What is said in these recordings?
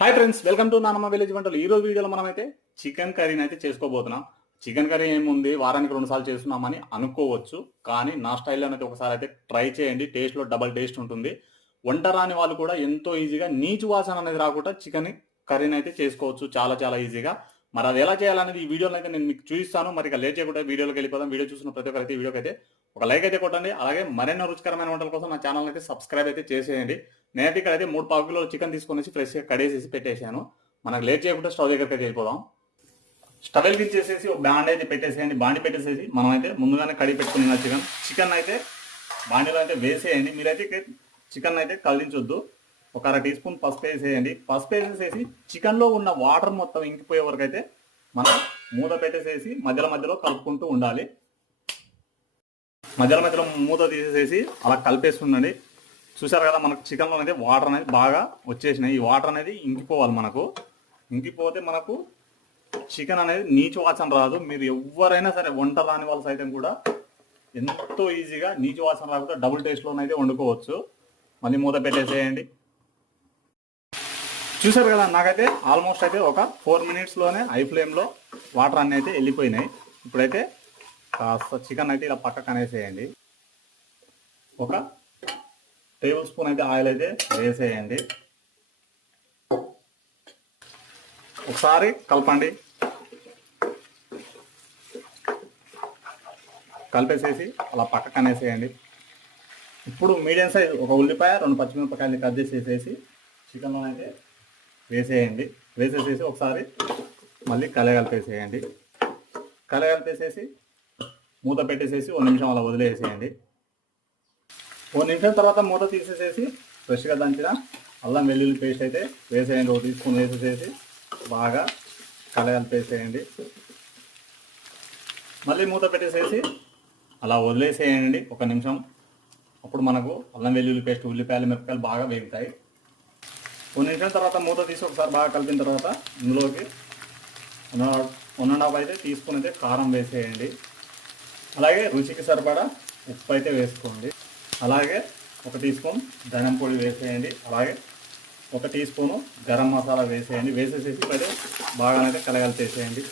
Hi friends, welcome to నానమ్మ village వంటలు. ఈ రోజు వీడియోలో మనం అయితే చికెన్ కర్రీని అయితే చేసుకోబోతున్నాం. చికెన్ కర్రీ ఏముంది, వారానికి 2 సార్లు చేస్తున్నామని అనుకోవచ్చు. కానీ నా స్టైల్లో అయితే ఒకసారి అయితే ట్రై చేయండి. టేస్ట్లో డబల్ టేస్ట్ ఉంటుంది. వంట రాని వాళ్ళు కూడా ఎంతో ఈజీగా నీచు వాసన అనేది రాకుండా చికెన్ కర్రీని అయితే చేసుకోవచ్చు చాలా చాలా ఈజీగా. మరి అది ఎలా చేయాలనేది ఈ వీడియోలో అయితే నేను మీకు చూపిస్తాను. మరి ఇక లేట్ చేయకుండా వీడియోలోకి వెళ్ళిపోదాం. వీడియో చూసిన ప్రతి ఒక్కరైతే వీడియోకి అయితే ఒక లైక్ అయితే కొట్టండి. అలాగే మరెన్నో రుచికరమైన వంటల కోసం నా ఛానల్ అయితే సబ్స్క్రైబ్ అయితే చేసేయండి. నేనైతే ఇక్కడ అయితే 3 పావు కిలోల చికెన్ తీసుకొని ఫ్రెష్గా కడేసేసి పెట్టేశాను. మనకు లేట్ చేయకుండా స్టవ్ దగ్గరికి అయితే వెళ్ళిపోదాం. స్టవ్ వెలిగించేసేసి ఒక బాండి అయితే పెట్టేసేయండి. బాండి పెట్టేసేసి మనం అయితే ముందుగానే కడిగి పెట్టుకున్న చికెన్ అయితే బాండిలో అయితే వేసేయండి. మీరైతే చికెన్ అయితే కదిలించొద్దు. ఒక 1/2 టీ స్పూన్ పసుపు వేసేయండి. పసుపు వేసేసేసి చికెన్లో ఉన్న వాటర్ మొత్తం ఇంకిపోయే వరకు అయితే మనం మూత పెట్టేసేసి మధ్యలో మధ్యలో కలుపుకుంటూ ఉండాలి. మధ్యలో మూత తీసేసేసి అలా కలిపేస్తుండండి. చూసారు కదా, మనకు చికెన్లో అయితే వాటర్ అనేది బాగా వచ్చేసినాయి. ఈ వాటర్ అనేది ఇంకిపోవాలి. మనకు ఇంకిపోతే మనకు చికెన్ అనేది నీచు వాసన రాదు. మీరు ఎవరైనా సరే వంట రాని వాళ్ళ సైతం కూడా ఎంతో ఈజీగా నీచు వాసన రాకుండా డబుల్ టేస్ట్లోనైతే వండుకోవచ్చు. మళ్ళీ మూత పెట్టేసేయండి. చూసారు కదా, నాకైతే ఆల్మోస్ట్ అయితే ఒక 4 మినిట్స్లోనే హై ఫ్లేమ్లో వాటర్ అన్నీ అయితే వెళ్ళిపోయినాయి. ఇప్పుడైతే కాస్త చికెన్ అయితే ఇలా పక్కకు అనేసేయండి. ఒక టేబుల్ స్పూన్ అయితే ఆయిల్ అయితే వేసేయండి. ఒకసారి కలపండి. కలిపేసేసి అలా పక్కకు అనేసేయండి. ఇప్పుడు మీడియం సైజ్ ఒక ఉల్లిపాయ 2 పచ్చిమిరపకాయలు కట్ చేసేసేసి చికెన్లో అయితే వేసేయండి. వేసేసేసి ఒకసారి మళ్ళీ కలగలిపేసేయండి. కలగలిపేసేసి మూత పెట్టేసేసి 1 నిమిషం అలా వదిలేసేయండి. 1 నిమిషం తర్వాత మూత తీసేసేసి ఫ్రెష్గా దంచిన అల్లం వెల్లుల్లి పేస్ట్ అయితే వేసేయండి. 1 టీ స్పూన్ వేసేసేసి బాగా కలగలిపేసేయండి. మళ్ళీ మూత పెట్టేసేసి అలా వదిలేసేయండి 1 నిమిషం. అప్పుడు మనకు అల్లం వెల్లుల్లి పేస్ట్, ఉల్లిపాయలు, మిరపకాయలు బాగా వేగుతాయి. 1 నిమిషం తర్వాత మూత తీసి ఒకసారి బాగా కలిపిన తర్వాత ఇందులోకి 1.5 అయితే టీ స్పూన్ అయితే కారం వేసేయండి. అలాగే రుచికి సరిపడా ఉప్పు అయితే వేసుకోండి. అలాగే 1 టీ స్పూన్ ధనియం పొడి వేసేయండి. అలాగే 1 టీ స్పూను గరం మసాలా వేసేయండి. వేసేసేసి అయితే బాగానైతే కలగలిపేసేయండి.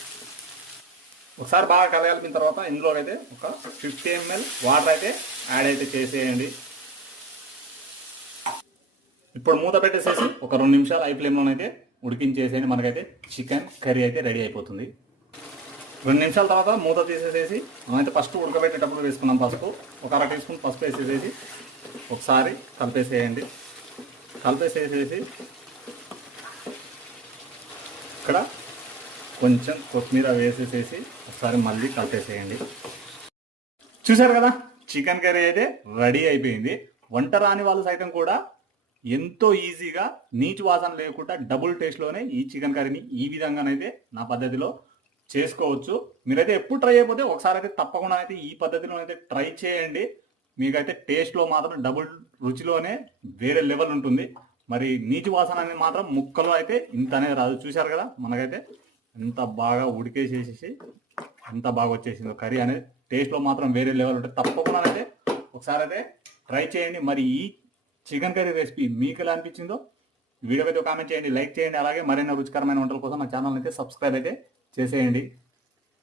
ఒకసారి బాగా కలగలిపిన తర్వాత ఇందులోకి అయితే ఒక 50 ml వాటర్ అయితే యాడ్ అయితే చేసేయండి. ఇప్పుడు మూత పెట్టేసేసి ఒక 2 నిమిషాలు హై ఫ్లేమ్లోనైతే ఉడికించేసేయండి. మనకైతే చికెన్ కర్రీ అయితే రెడీ అయిపోతుంది. 2 నిమిషాల తర్వాత మూత తీసేసేసి మనమైతే ఫస్ట్ ఉడకబెట్టేటప్పుడు వేసుకున్నాం పసుపు. ఒక 1/2 టీ స్పూన్ పసుపు వేసేసేసి ఒకసారి కలిపేసేయండి. కలిపేసేసేసి ఇక్కడ కొంచెం కొత్తిమీర వేసేసేసి ఒకసారి మళ్ళీ కలిపేసేయండి. చూసారు కదా, చికెన్ కర్రీ అయితే రెడీ అయిపోయింది. వంట రాని వాళ్ళు సైతం కూడా ఎంతో ఈజీగా నీచు వాసన లేకుండా డబుల్ టేస్ట్లోనే ఈ చికెన్ కర్రీని ఈ విధంగానైతే నా పద్ధతిలో చేసుకోవచ్చు. మీరైతే ఎప్పుడు ట్రై అయిపోతే ఒకసారి అయితే తప్పకుండా అయితే ఈ పద్ధతిలో అయితే ట్రై చేయండి. మీకైతే టేస్ట్లో మాత్రం డబుల్ రుచిలోనే వేరే లెవెల్ ఉంటుంది. మరి నీచు వాసన అనేది మాత్రం ముక్కలో అయితే ఇంత అనేది రాదు. చూశారు కదా, మనకైతే ఎంత బాగా ఉడికేసేసి ఎంత బాగా వచ్చేసిందో కర్రీ అనేది. టేస్ట్లో మాత్రం వేరే లెవెల్ ఉంటుంది. తప్పకుండా అయితే ఒకసారి అయితే ట్రై చేయండి. మరి ఈ చికెన్ కర్రీ రెసిపీ మీకు ఎలా అనిపించిందో వీడియోకి అయితే కామెంట్ చేయండి, లైక్ చేయండి. అలాగే మరిన్ని రుచికరమైన వంటల కోసం నా ఛానల్ అయితే సబ్స్క్రైబ్ అయితే చేసేయండి.